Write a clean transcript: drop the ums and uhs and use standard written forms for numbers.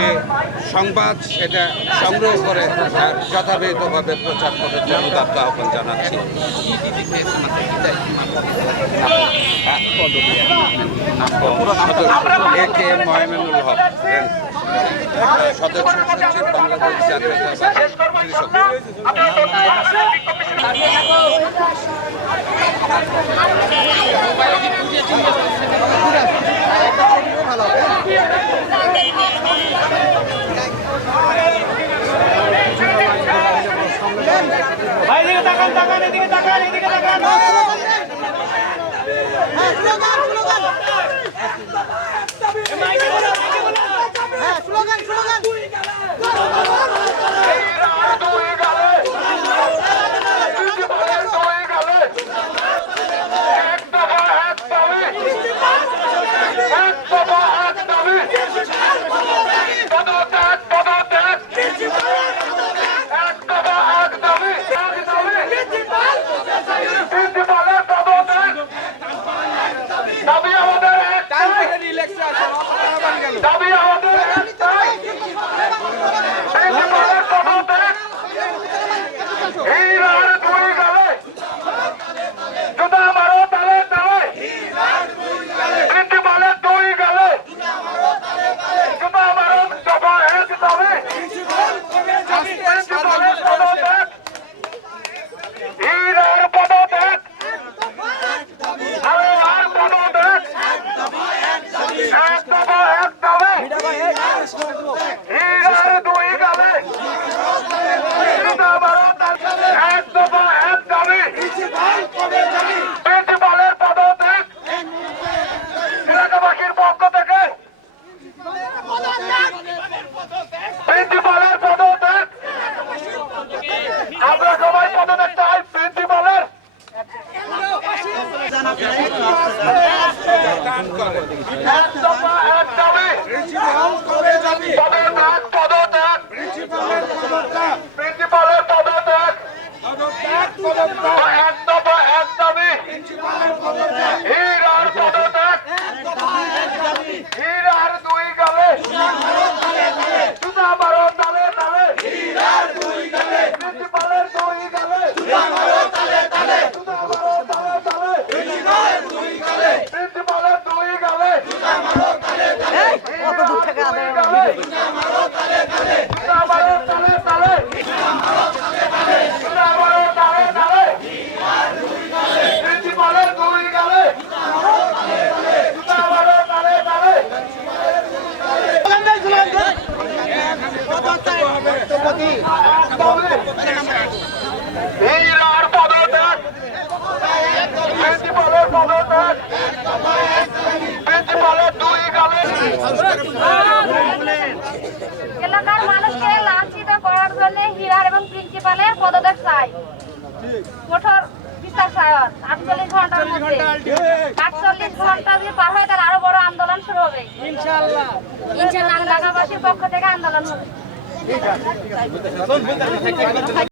যে সংবাদ সেটা সংগ্রহ করে যথাযথভাবে প্রচার করার জন্য তার আহ্বান জানাচ্ছি। এ কে এম ময়মেনুল হক, সদস্য সচিব, বাংলাদেশ জাতীয়তাবাদী কৃষক। এদিকে তাকান, তাকান, এদিকে তাকান, এদিকে তাকান। Slogan, slogan. এলাকার মানুষকে লাঞ্ছিত করার জন্য হিরার এবং প্রিন্সিপালের পদত্যাগ চাই। কঠোর বিচার চাই। 48 ঘন্টার মধ্যে 48 ঘন্টা যদি পার হয় তাহলে আরো বড় আন্দোলন শুরু হবে ইনশাআল্লাহ। ঢাকাবাসীর পক্ষ থেকে আন্দোলন হবে।